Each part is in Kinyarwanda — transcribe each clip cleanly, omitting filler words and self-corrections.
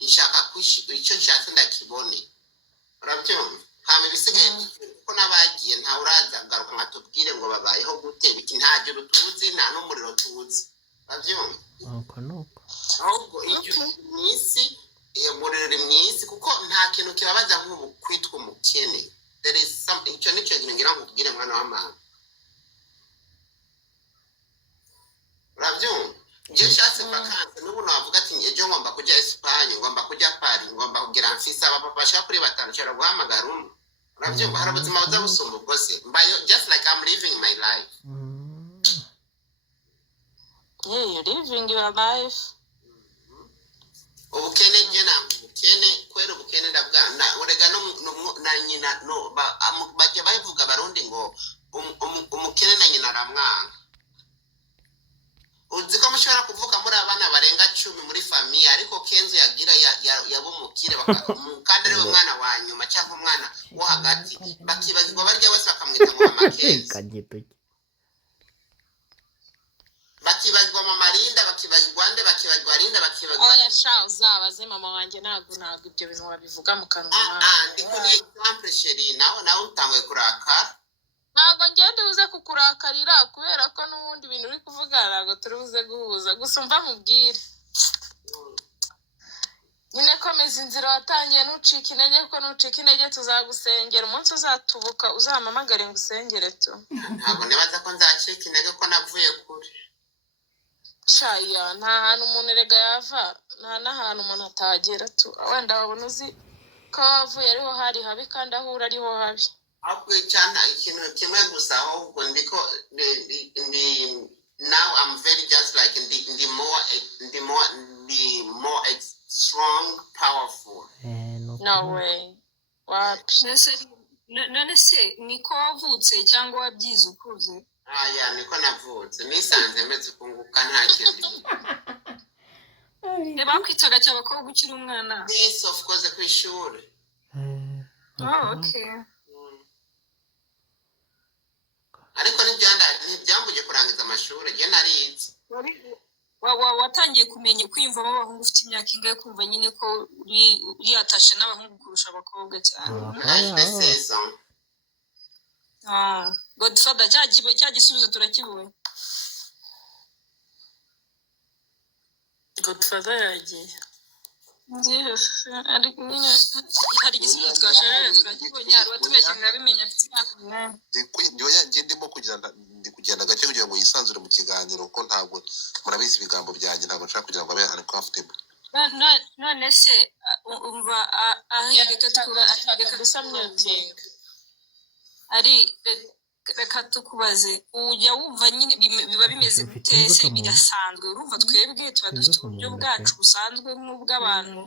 nshaka icyo nshatse ndakibone urabyumva hama ibisigaye ko nabagiye nta uraza garuka ngatubwire ngo babayeho gute biki ntajye rutuzi nta n'umuriro tuzi urabyumva nuko ahubwo iyo mwisi iyo muriro mwisi kuko nta kintu kibabaza nk'ubu kwitwa umukene there is something icyo nicyo kintu ngira ngo tubwire mwana wa mama urabyumva je shatse vacances n'ubu navuga ati ejo ngomba kujya Espagne ngomba kujya Paris ngomba kugira mfisa abapapa shaka kuri batanu cyara guhamagara umwe urabyumva hari ubuzima buzabusumba bwose mbayo just like I'm living my life yeah you're living your life ubukene je na ubukene kwera ubukene ndabwana urega no na nyina no bajye bavuga barundi ngo umukene na nyina aramwanga uziko mushobora kuvuka muri abana barenga 10 muri famille ariko Kenzo yagira yabumukire bakandere umwana wa nyuma cyangwa umwana wo hagati bakibagirwa barya bose bakamwita ngo mama Kenzo bakibagirwa mama Linda bakibagirwa nde bakibagirwa Linda bakibagirwa oya sha uzabaze mama wanjye ntago ibyo bintu wabivuga mu kanwa ndiko ni example sheri nawe utangwe kurakara ntago ngende uze kukurakarira kubera ko n'ubundi bintu uri kuvuga ntago turi buze guhuza gusa umva mubwire nyine komeza inzira watangiye nucika intege kuko nucika intege tuzagusengera umunsi uzatubuka uzampamagare ngusengere tu ntago nibaza ko nzacika intege ko navuye kure shaya nta hantu umuntu erega yava nta n'ahantu umuntu atagera tu wenda wabona uzi ko wavuye ariho hari habi kandi ahura ariho habi ahubwo cyane ikintu kimwe gusa ahubwo ndiko now I'm very just like the more strong powerful no way wapi none se niko wavutse cyangwa wabyize ukuze ya niko navutse nisanze meze kunguka nta kintu bakwitaga cy'abakobwa ukiri umwana yes of course ku ishuri okay ariko ntibyambuje kurangiza amashuri je narize watangiye kumenya kwiyumvamo abahungu ufite imyaka ingahe kumva nyine ko uri atashe n'abahungu kurusha abakobwa cyane Godfather cya gisubizo turakibonye Godfather yagiye hari igisubizo twasharara turakibonye hari watubeshye mwabimenya afite imyaka 8 ndimo kugenda gake kugira ngo yisanzure mu kiganiro ko ntabwo murabizi ibigambo byanjye ntabwo nshaka kugira ngo abe uncomfortable none se umva ahireka tukura ahireka dusamyuting ari reka tukubaze ujya wumva nyine biba bimeze gutese birasanzwe urumva twebwe tuba dufite uburyo bwacu busanzwe n'ubw'abantu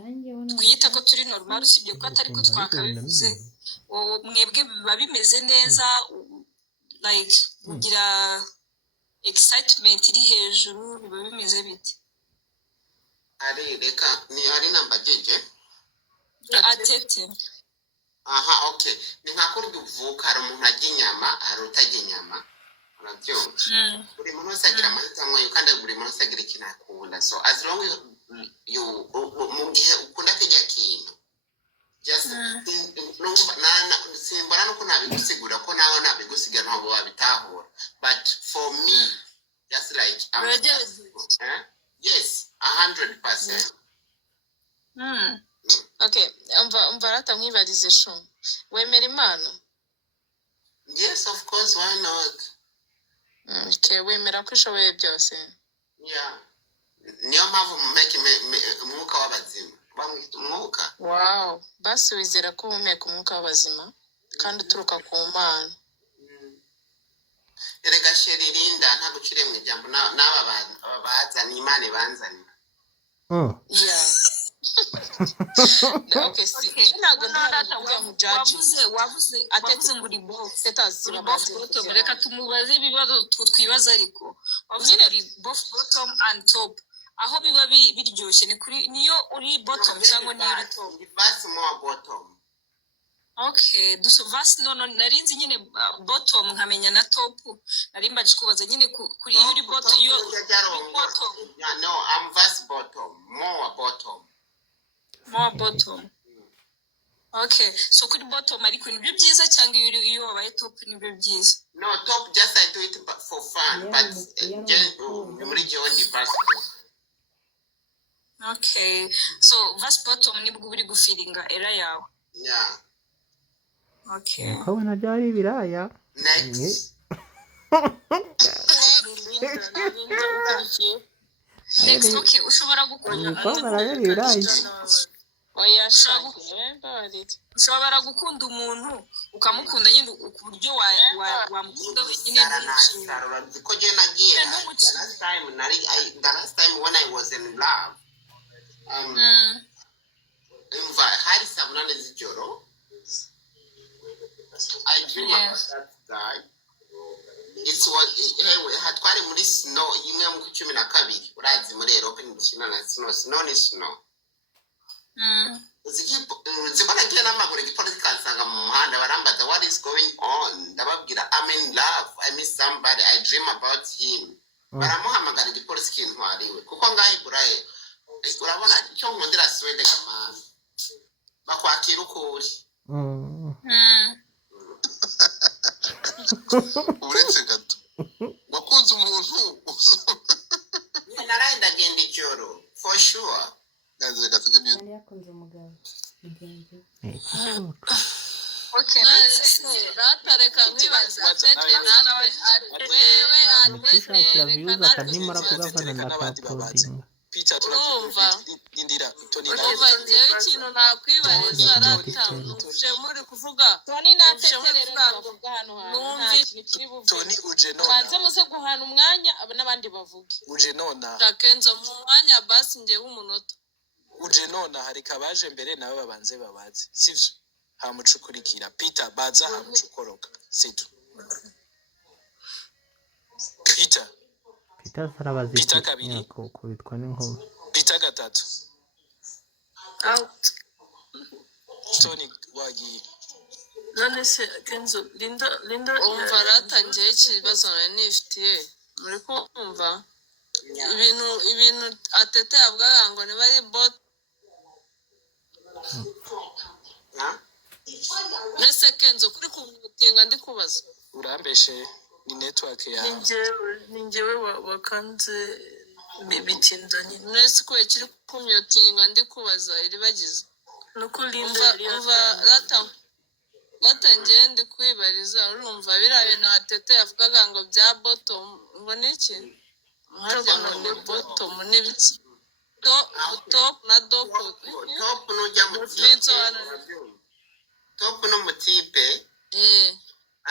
twiyita ko turi normal usibye ko atari ko twakabivuze mwebwe biba bimeze neza like ugira excitement iri hejuru biba bimeze bite ari reka ni ari namba jeje atete aha okay ni nka kuri uvuka hari umuntu ajya inyama hari utajya inyama urabyumva buri muntu wese agira amahitamo kandi buri muntu wese agira ikintu akunda so as long as you mu gihe ukunda kijya kintu just simbona nuko nabigusigura ko nawe nabigusiga ntabwo wabitahura but for me just like yes 100%. Okay, umva rata mwibarize sho. Wemera Imana? Yes, of course, why not? Okay, wemera ko ishoboye byose. Yeah. Niyo mpamvu mumeke umwuka w'abazima. Bamwita umwuka. Wow, basi wizera ko umeka umwuka w'abazima kandi uturuka ku Mana. Erega sheri Linda nta gucire mu ijambo n'aba bazana Imana banzanira. Yeah. Okay, see, ntago ndavuga mu judge. Wavuze ngo uri boss. Reka tumubaze ibibazo twibaza ariko. Wavuze uri bottom and top. Aho biba biryoshye ni kuri niyo uri bottom cyangwa niyo uri top. Vast more bottom. Okay, duso vast no narinzi nyine bottom nkamenya na top. Narimba kubaza nyine kuri iyo uri bottom Yeah, no, I'm vast bottom, more bottom. more bottom. Okay, so kuri bottom ariko nibyo byiza cyangwa iyo wabaye top nibyo byiza? No, top just I do it for fun, but muri jewe ndi basketball. Okay, so verse bottom nibwo uri gufiringa era yawe. Yeah. Okay. Ukabona byari ibiraya. Next. Next, okay, ushobora gukunda. Ukabona byari ibiraya. Oya shaka ushobora gukunda umuntu ukamukunda nyine ku buryo wamukunda wenyine ko je nagiye the last time when I was in love hari sabunane z'ijoro I dream about that guy. It was hatwari muri snow imwe mu 12 urazi muri Europe ni gukina na snow ni snow. Zibona ngiye n'amaguru igipolisi kansanga mu muhanda barambaza what is going on, ndababwira I'm in love, I miss somebody, I dream about him. Baramuhamagara igipolisi kintwariwe kuko ngaho Burayi urabona icyo nkundira Sweden gamana bakwakira ukuri. uretse gato wakunze umuntu naraye ndagenda ijoro for sure. yakunze umugabo ingenzi. Okay, ratareka nkwibaza tete nawe wewe Kwishakira views akanimara kugavana na uploading. Peter urumva indira Tony urumva njyewe ikintu nakwibariza ratamuje muri kuvuga Tony natekerera bavuga hano hantu Tony uje nona banze muze guhana umwanya n'abandi bavuge uje nona takenzo mu mwanya basi njye w'umunota uje nona hari kabaje mbere nawe babanze babaze sivyo hamucukurikira Peter baza hamucukoroka situ Peter sarabazi Peter kabiri yako kubitwa n'inkuba. Peter gatatu out Tony wagi none se kenzo linda umva ratangiye ikibazo nifitiye muri kumva ibintu atete avuga ngo niba ari bot nese kenzo kuri kumutinga ndi kubaza urambeshe ni network ya ninjewe wakanze bitindanye nese ko ikiri kumyotinga ndi kubaza iribagize nuko linda batangiye ndi kwibariza urumva biriya bintu atete yavugaga ngo bya bottom ngo niki harya ngo ni bottom n'ibiki top na doko top n'ujya mu top no mutipe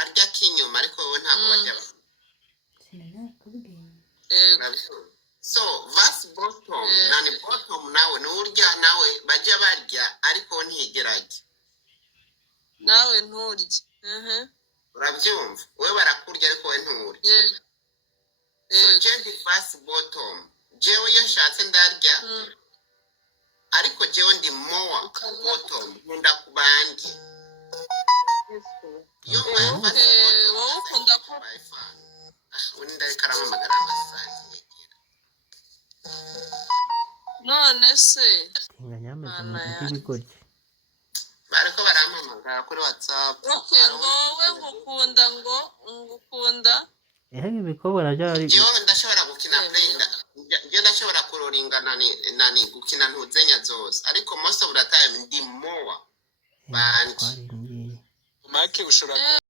arya kinyuma ariko wowe ntabwo bajya so vas bottom nani bottom nawe n'urya nawe bajya barya ariko ntigerage nawe nturye urabyumva wowe barakurya ariko wowe nturye so jendi vas bottom jewe iyo nshatse ndarya ariko jewe ndi more bottom nkunda kubandi wowe ukunda ko undi ariko aramamagara amasazi none se Tinganyameze n'ibigoryi. bariko barampamagara kuri WhatsApp. Okay, wowe ngukunda ibikobwa byari jewe ndashobora gukina playing je ndashobora kuroringa nani gukina ntuzenya zose ariko most of the time ndi more bandi make ushobora